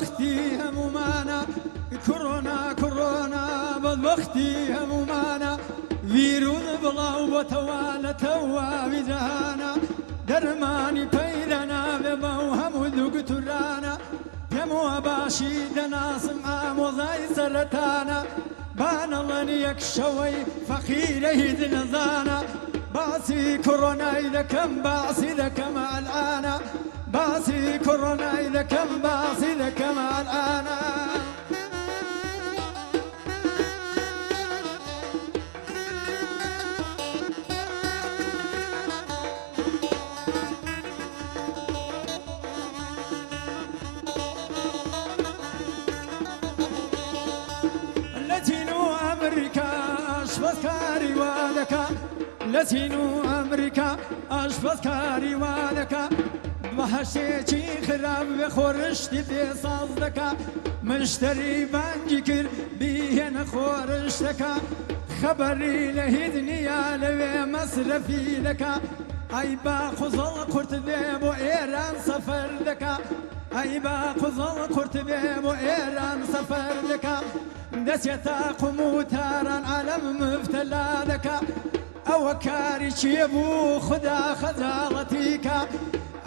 بدبختي همومانا كورونا كورونا بدبختي همومانا فيروس بلاو بتوالا توا بجهانا درماني بيدنا ببوهم ودكتورانا يمو باشي دنا سمع موزاي سرطانا بان الله يكشوي فقير يهد نزانا باسي كورونا إذا كم باسي إذا كم الآن باسي كورونا إذا كم باسي إذا كم الآن لاتينو أمريكا أشبث كاري ولك لاتينو أمريكا أشبث كاري ولك بهشتي خراب بخورشتي بصازدك مشتري بانجكر بيهن خورشتك خبري لهدني يا لوي مصرفي لك أي باخذ قرت بيبو إيران سفر لك أي باخذ قرت بيبو إيران سفر لك دسيتا قموتارا علم مفتلا لك أو كاري شيبو خدا خزالتيك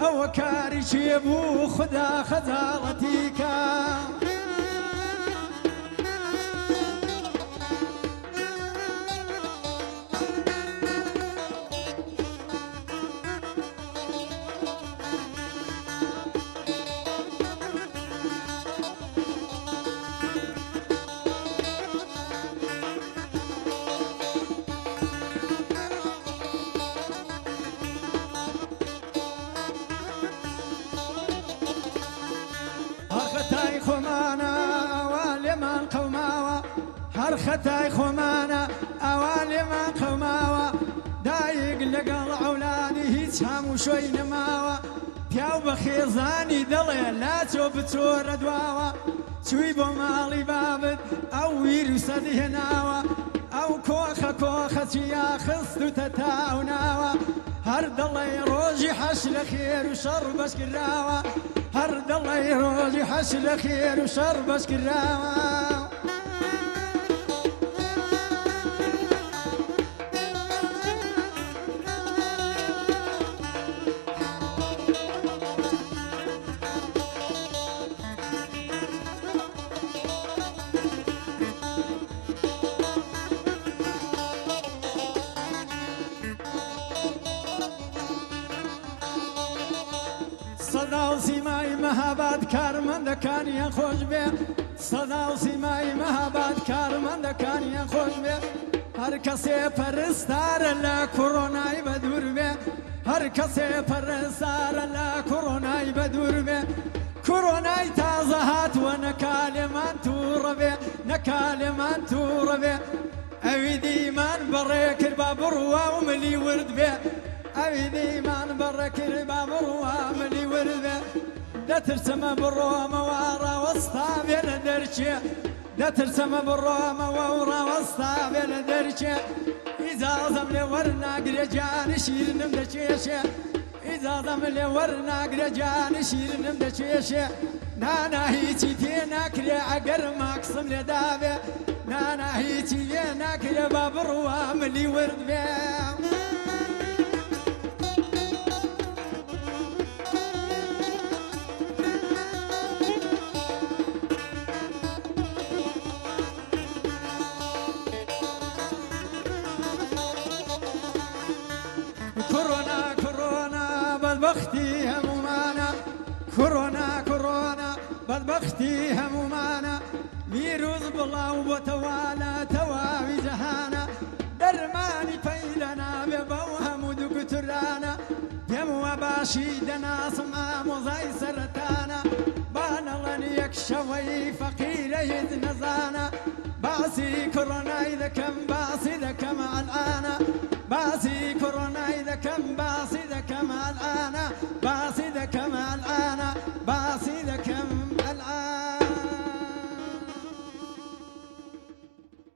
أو كاري شيبو خدا خزالتيك هرختاي خمانا أوالي من قوماوا هرختاي خمانا أوالي من قوماوا دايق لقل أولادي هيج هم شوي نماوا بياو بخير زاني دلي لا تبتور دواوا شوي بمالي بابد أو ويروس هناوا أو كوخة يا خصتو تتاوناوا هرد الله يروجي حشل خير وشر بشكراوا هرد الله يروجي حشل خير وشر بشكراوا صدا وسماي مهابات كارمن كان يخوش به صدا وسماي مهابات كارمن كان يخوش به هر کسی پرستار لا کرونای بدور به هر کسی پرستار لا کرونای بدور به کرونای تازه هات و نکال من تور به نکال من تور به اویدی من برکر بابر و ملی ورد به أبيدي من بركر بابر واملي ورده دترسم بالروم وارا وسطا بين درشة دترسم بالروم وارا وسطا بين درشة إذا زمل ورنا قرجان شير نمدشيشة إذا زمل ورنا قرجان شير نمدشيشة نانا هيتي تينا كري عقر ماكسم لدابة نانا هيتي تينا كري بابر واملي ورده كورونا كورونا بدبختي همومانا كورونا كورونا بدبختي همومانا فيروس بلاو بتوالا توابي جهانا درماني فيلنا ببوهم ودكتورانا يمو باشي دنا سمع موزاي سرطانا بان الله يكشوي فقير يد نزانا باسي كورونا إذا كم باسي إذا كم الآن باسي كورونا إذا كم باسي إذا كم الآن باسي إذا كم